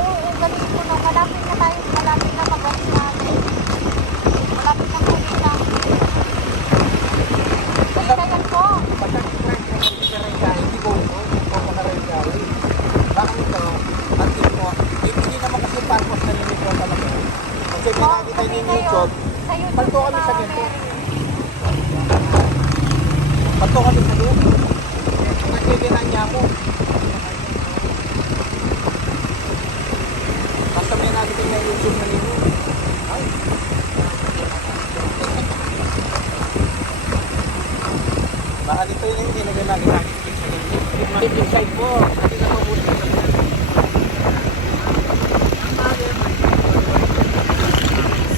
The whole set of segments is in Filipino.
oo, galing ko na. Malapit na tayo. Malapit na mag-watch natin. Malapit na po lang. Basta yan po. Basta hindi ko makarengali. Bakit ito? At ito, hindi naman kasi parkos na limit ko talaga. Kasi may nakita yung YouTube. Palto kami sa ganito. Palto kami sa ganito. Nagkikinan niya ako. Basta may nakita yung YouTube na nito. Ay. Baka dito yung nilagay natin natin. Tip side po. Kasi na mabuti sa kanya.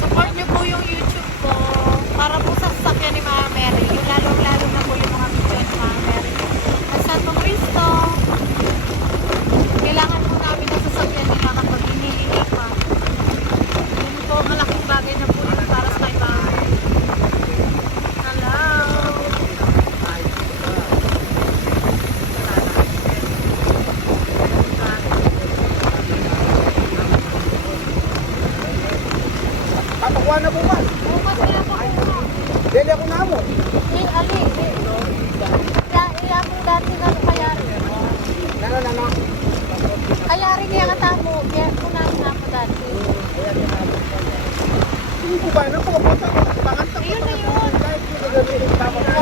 Support niyo po yung YouTube ko para po sa sasakyan ni Mama Mary. Yung lalo-lalo na po yung mga video ni Mama Mary. At Santo Cristo, kailangan po namin ang sasakyan nila kapag hinihili pa. Yun po, malaking bagay na po yun para sa kay Mama Mary. Hello! Papakuha na po ba? Bukas na po po. Dili ako na mo. Ali, iya po dati na kayari. Nano. Kayari niya katamo, kaya po namin na po dati. Hindi ko ba na po punta ko bangan sa. Ayun na yun.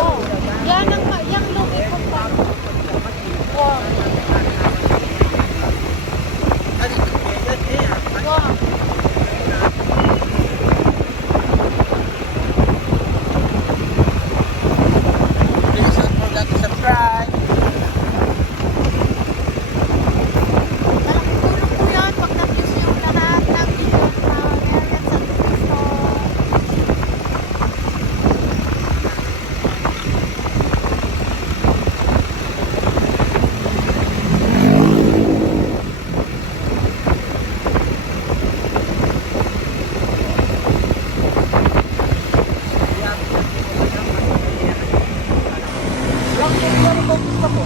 Oh, yan ang yang lugi ko pa. Wow. Wow. Please don't forget to subscribe. Malaking tulong po yan pag na-views yung lahat ng video ng mga Mary at Santo Cristo. Wala akong narinig pa po.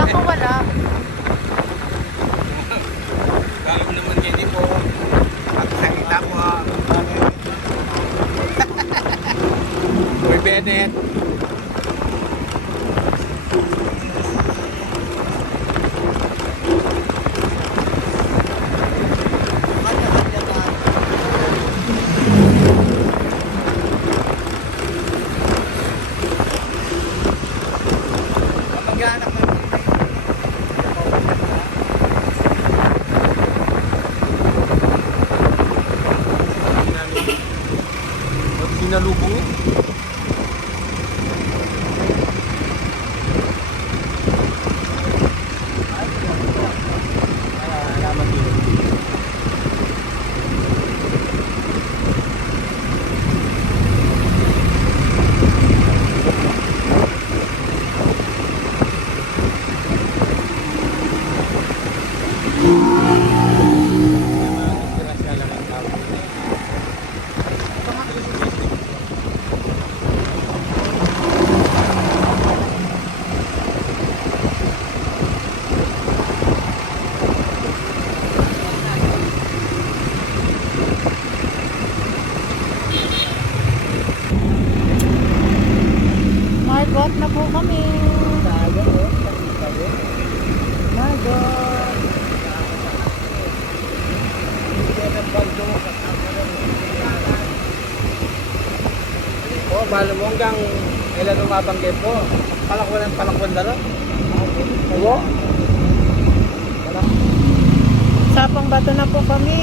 Ako wala. Kaya naman hindi po. Nakakita po. Uy, Bennett. Mag-anak na. Sinalubong eh. Alaman dito. Dagat na po kami. Tayo, oh. Tayo. My God. Oh, balo mo hanggang ilan umabanggit po. Palakwan na lang. Ayo. Sapang Bato na po kami.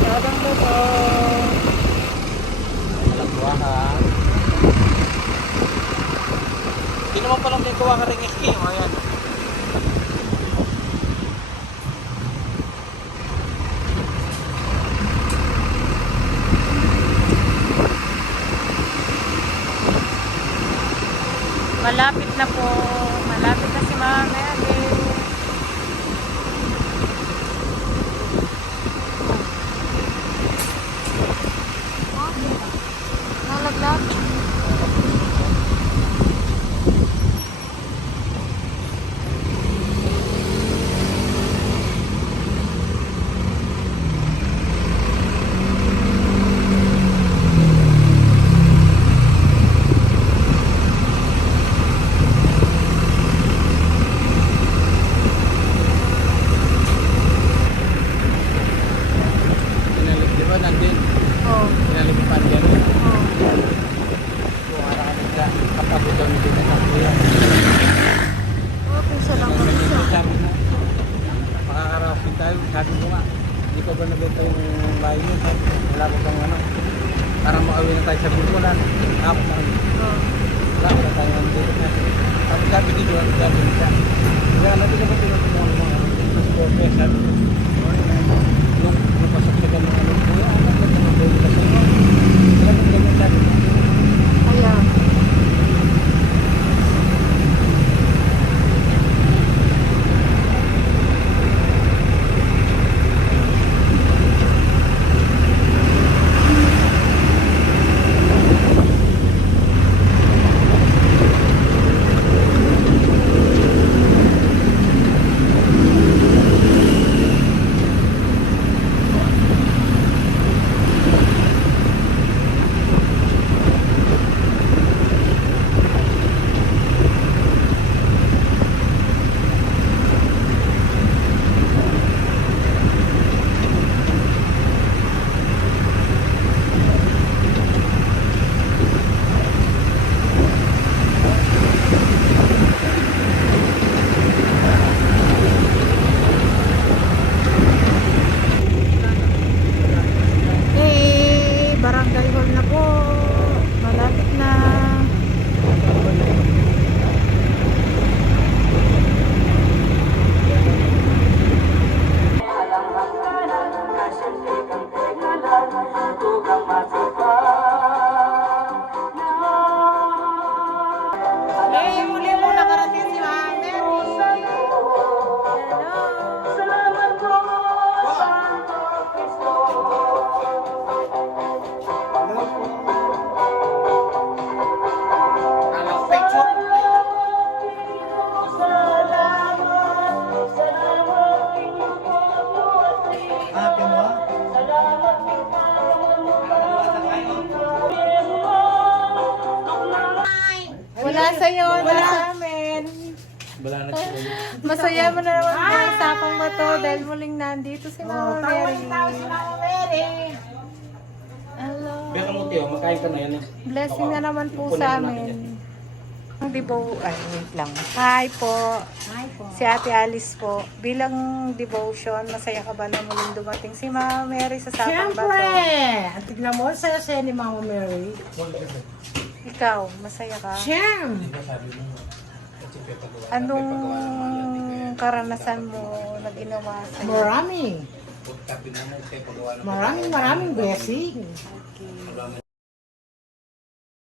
Sapang Bato. Palakwahan. Hindi naman palang may kuha ka rin iski. Ayan. Malapit na po. Malapit na si Mama Mary. Nalaglag. Pinalik, di ba? Nandun. Oh. Pinalik pa dyan. Oh. Kung ara kami ka, kapagod daw nito na kuya. Okay, siya lang mag-isa. Sabi mo, makakarapin tayo. Sabi mo nga, hindi ko ba nabenta yung bahay niyo? Wala ko bang ano? Para makauwi na tayo sa Bukulan. Ako sa Oh. wala ko na tayo ng dito na. Tapos sabi ni Johan, sabi niya, kaya natin na ba tinutulungan mo mga sporters? Sabi ko, nung pasok sa ganun, ano, kuya, ano ba ito ng dito sa inyo? Kaya nung ganyan sabi ko, Ayan. Hey, barangay hall na po. Malapit na. Hey, muli mo nakarating si Mama Mary. Hello. ate mo? Wala sa'yo, wala sa amin. Wala na sila. Masaya mo na naman po yung Sapang Bato dahil muling nandito si Mama Mary. Hello. Beka mo, Teo, makain ka na yan. Blessing na naman po sa amin. Ang ay, wait lang. Hi po. Hi po. Si Ate Alice po. Bilang devotion, masaya ka ba na muling dumating si Mama Mary sa Sapang Bato? Siyempre! At tignan mo, saya-saya ni Mama Mary. Ikaw, masaya ka? Siyem! Anong karanasan mo na ginawa sa'yo? Maraming blessing. Okay.